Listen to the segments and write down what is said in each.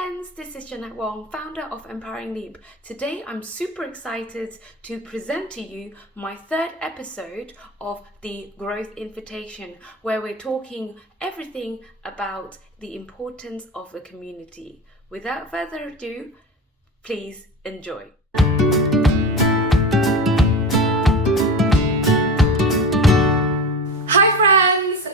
friends, this is Jeanette Wong, founder of Empowering Leap. Today I'm super excited to present to you my third episode of the Growth Invitation, where we're talking everything about the importance of the community. Without further ado, please enjoy.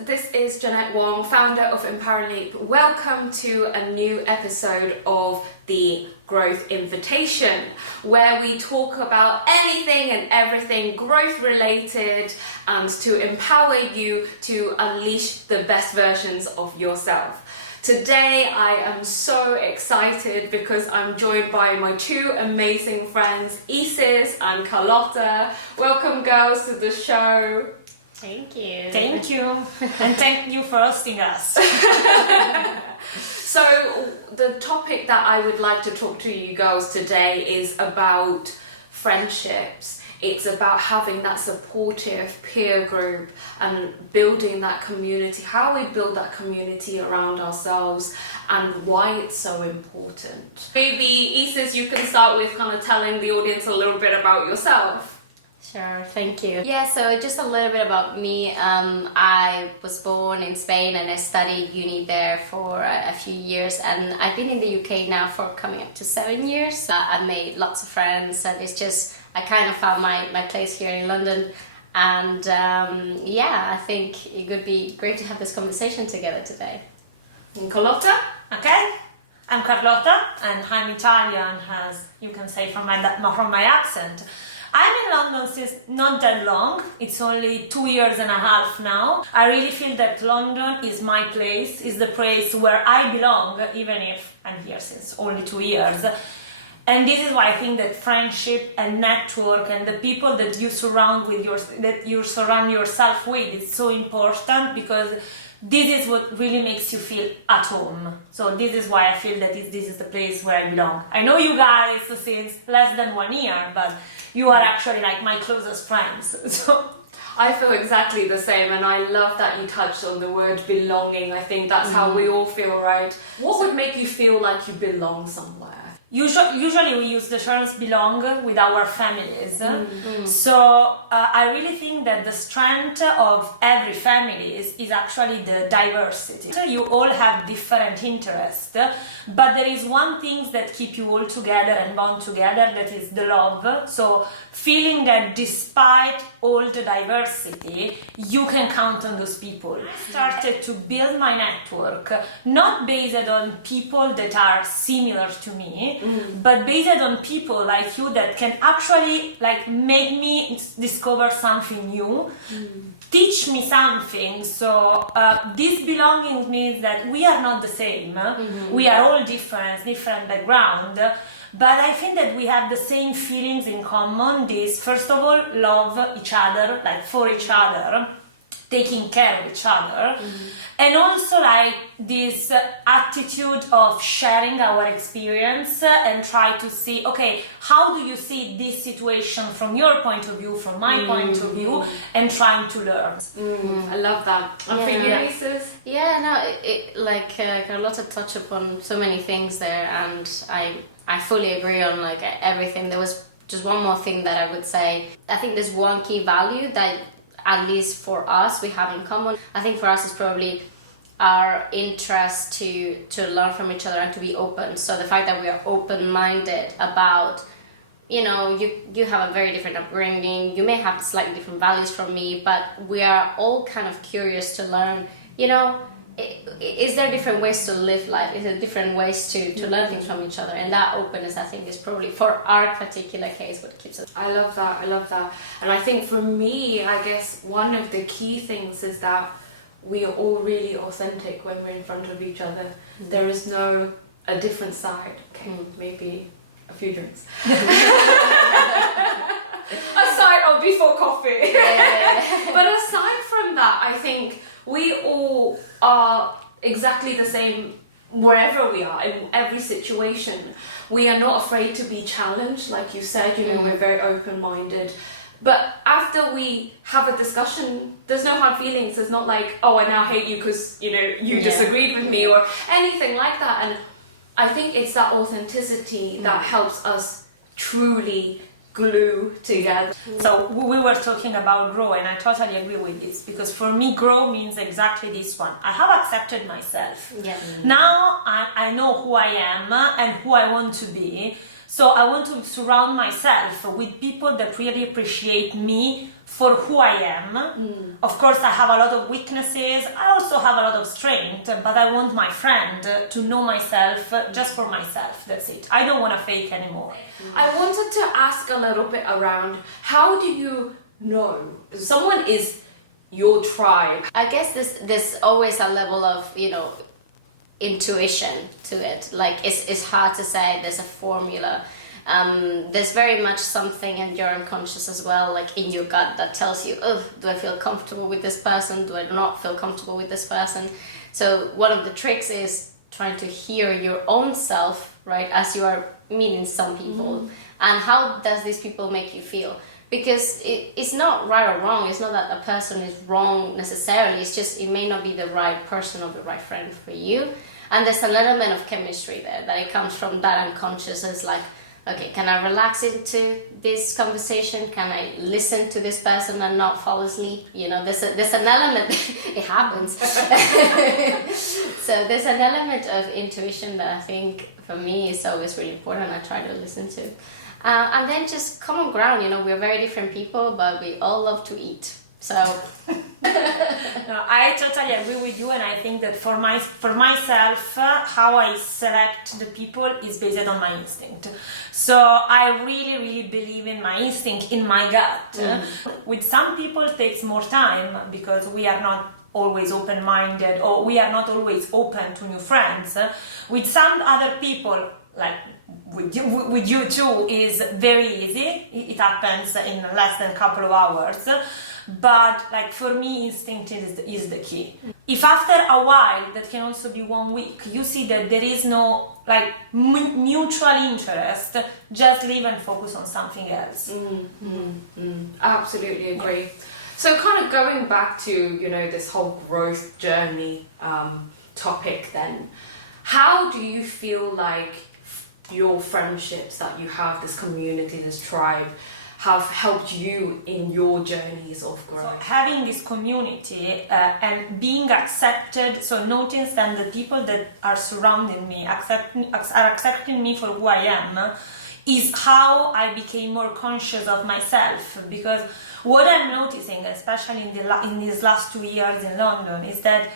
This is Jeanette Wong, founder of Empowering Leap. Welcome to a new episode of the Growth Invitation, where we talk about anything and everything growth related and to empower you to unleash the best versions of yourself. Today I am so excited because I'm joined by my two amazing friends, Isis and Carlotta. Welcome, girls, to the show. Thank you. Thank you. And thank you for hosting us. So the topic that I would like to talk to you girls today is about friendships. It's about having that supportive peer group and building that community, how we build that community around ourselves and why it's so important. Maybe Isis, you can start with kind of telling the audience a little bit about yourself. Sure, thank you. Yeah, so just a little bit about me. I was born in Spain and I studied uni there for a few years, and I've been in the UK now for coming up to 7 years. I've made lots of friends, and it's just, I kind of found my place here in London. And yeah, I think it would be great to have this conversation together today. And Carlotta? Okay, I'm Carlotta and I'm Italian, as you can say from my accent. I'm in London since not that long. It's only 2 years and a half now. I really feel that London is my place, is the place where I belong, even if I'm here since only 2 years. And this is why I think that friendship and network and the people that you surround yourself with is so important, because this is what really makes you feel at home. So this is why I feel that this is the place where I belong. I know you guys since less than 1 year, but you are actually like my closest friends. So I feel exactly the same, and I love that you touched on the word belonging. I think that's how we all feel, right? What would make you feel like you belong somewhere? Usually we use the terms belong with our families. So I really think that the strength of every family is actually the diversity. You all have different interests, but there is one thing that keep you all together and bond together, that is the love. So feeling that despite all the diversity, you can count on those people. I started to build my network, not based on people that are similar to me, but based on people like you that can actually like make me discover something new, teach me something. So this belonging means that we are not the same. We are all different background. But I think that we have the same feelings in common. This, first of all, love each other, like for each other, taking care of each other, and also like this attitude of sharing our experience and try to see, okay, how do you see this situation from your point of view, from my point of view, and trying to learn. I love that. And for you, Isis? Yeah, no, like Carlotta touched upon so many things there, and I fully agree on like everything. There was just one more thing that I would say. I think there's one key value that, at least for us, we have in common. I think for us is probably our interest to learn from each other and to be open. So the fact that we are open-minded about, you know, you have a very different upbringing, you may have slightly different values from me, but we are all kind of curious to learn, you know, is there different ways to live life? Is there different ways to learn things from each other? And that openness, I think, is probably, for our particular case, what keeps us. I love that. And I think for me, I guess one of the key things is that we are all really authentic when we're in front of each other. There is no a different side. Okay, maybe a few drinks. Aside of before coffee. But aside from that, I think we all are exactly the same wherever we are, in every situation. We are not afraid to be challenged, like you said, you know, we're very open-minded. But after we have a discussion, there's no hard feelings. There's not like, oh, I now hate you because, you know, you disagreed with me or anything like that. And I think it's that authenticity that helps us truly glue together. So we were talking about grow, and I totally agree with this, because for me grow means exactly this one. I have accepted myself. Yeah. Now I know who I am and who I want to be. So I want to surround myself with people that really appreciate me for who I am. Of course, I have a lot of weaknesses. I also have a lot of strength, but I want my friend to know myself just for myself. That's it. I don't want to fake anymore. I wanted to ask a little bit around, how do you know someone is your tribe? I guess there's always a level of, intuition to it. Like, it's hard to say there's a formula. There's very much something in your unconscious as well, like in your gut, that tells you, oh, do I feel comfortable with this person? Do I not feel comfortable with this person? So one of the tricks is trying to hear your own self, right, as you are meeting some people. And how does these people make you feel? Because it's not right or wrong. It's not that a person is wrong necessarily. It's just it may not be the right person or the right friend for you. And there's an element of chemistry there, that it comes from that unconscious. It's like, okay, can I relax into this conversation? Can I listen to this person and not fall asleep? There's an element, it happens. So there's an element of intuition that I think for me is always really important. I try to listen to. And then just common ground, we're very different people, but we all love to eat. So no, I totally agree with you, and I think that for myself, how I select the people is based on my instinct. So I really, really believe in my instinct, in my gut. With some people it takes more time, because we are not always open-minded, or we are not always open to new friends. With some other people, like with you too, is very easy. It happens in less than a couple of hours. But like for me, instinct is the key. If after a while, that can also be 1 week, you see that there is no like mutual interest, just leave and focus on something else. I absolutely agree. So kind of going back to, this whole growth journey topic then, how do you feel like your friendships that you have, this community, this tribe, have helped you in your journeys of growth? So having this community and being accepted, so notice that the people that are surrounding me are accepting me for who I am, is how I became more conscious of myself. Because what I'm noticing, especially in these last 2 years in London, is that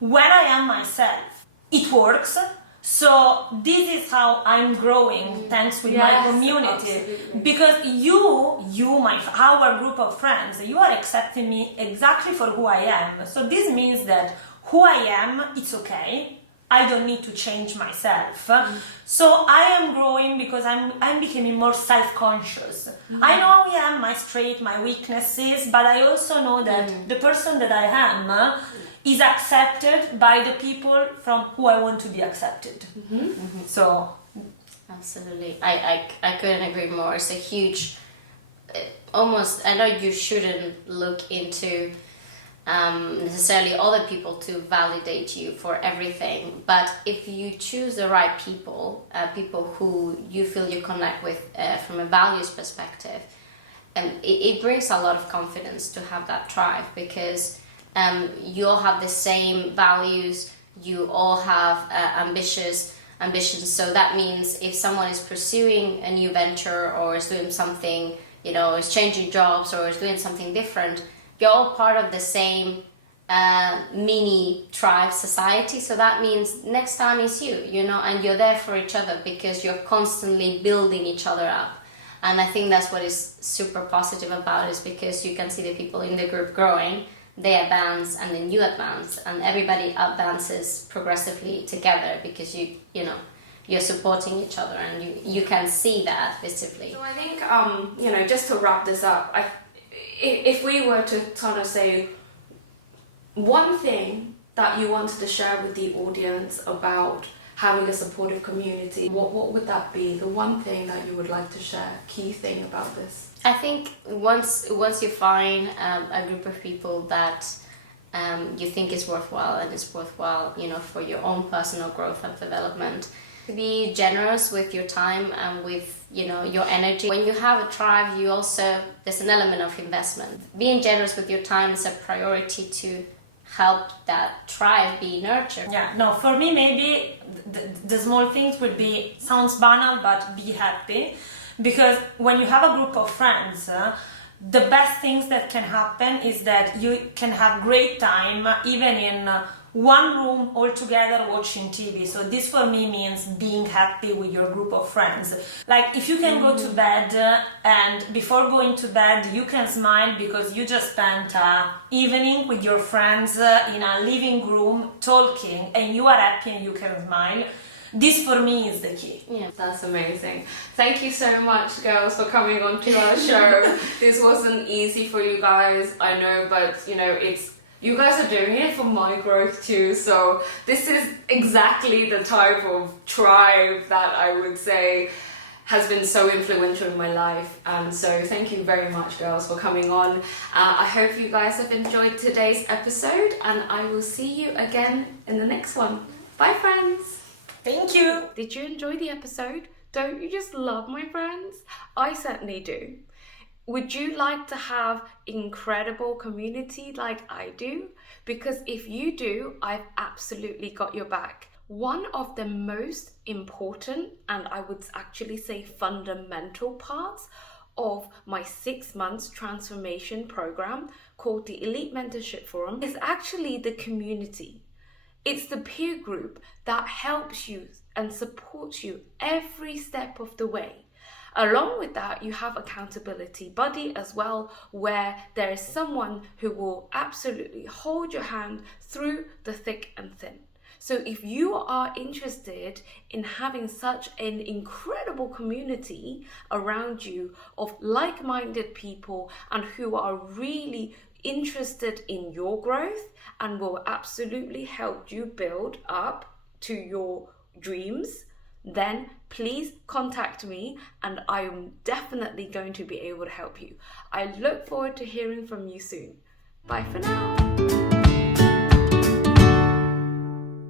when I am myself, it works. So this is how I'm growing, thanks with my community. Absolutely. Because our group of friends, you are accepting me exactly for who I am. So this means that who I am, it's okay. I don't need to change myself. So I am growing because I'm becoming more self-conscious. I know who I am, my strengths, my weaknesses, but I also know that the person that I am is accepted by the people from who I want to be accepted. So absolutely, I couldn't agree more. It's a huge, almost, I know you shouldn't look into necessarily other people to validate you for everything, but if you choose the right people, people who you feel you connect with from a values perspective, it brings a lot of confidence to have that tribe, because you all have the same values, you all have ambitions. So that means if someone is pursuing a new venture, or is doing something, is changing jobs, or is doing something different, you're all part of the same mini tribe society. So that means next time is you, and you're there for each other, because you're constantly building each other up. And I think that's what is super positive about it, is because you can see the people in the group growing, they advance, and then you advance, and everybody advances progressively together, because you're supporting each other, and you can see that visibly. So I think just to wrap this up, if we were to kind of say one thing that you wanted to share with the audience about having a supportive community, what would that be? The one thing that you would like to share, key thing about this? I think once you find a group of people that you think is worthwhile, and is worthwhile, for your own personal growth and development, Be generous with your time and with, you know, your energy. When you have a tribe, you also, there's an element of investment. Being generous with your time is a priority to help that tribe be nurtured. Yeah, no, for me maybe the small things would be, sounds banal, but be happy. Because when you have a group of friends, the best things that can happen is that you can have great time even in one room all together watching TV. So this for me means being happy with your group of friends. Like if you can go to bed and before going to bed you can smile because you just spent an evening with your friends in a living room talking, and you are happy and you can smile. This for me is the key. Yeah, that's amazing. Thank you so much, girls, for coming on to our show. This wasn't easy for you guys, I know, but you know, you guys are doing it for my growth too, so this is exactly the type of tribe that I would say has been so influential in my life. And so thank you very much, girls, for coming on. I hope you guys have enjoyed today's episode, and I will see you again in the next one. Bye, friends. Thank you. Did you enjoy the episode? Don't you just love my friends? I certainly do. Would you like to have incredible community like I do? Because if you do, I've absolutely got your back. One of the most important, and I would actually say fundamental parts of my 6 months transformation program called the Elite Mentorship Forum is actually the community. It's the peer group that helps you and supports you every step of the way. Along with that, you have accountability buddy as well, where there is someone who will absolutely hold your hand through the thick and thin. So if you are interested in having such an incredible community around you of like-minded people and who are really interested in your growth and will absolutely help you build up to your dreams, then please contact me and I am definitely going to be able to help you. I look forward to hearing from you soon. Bye for now.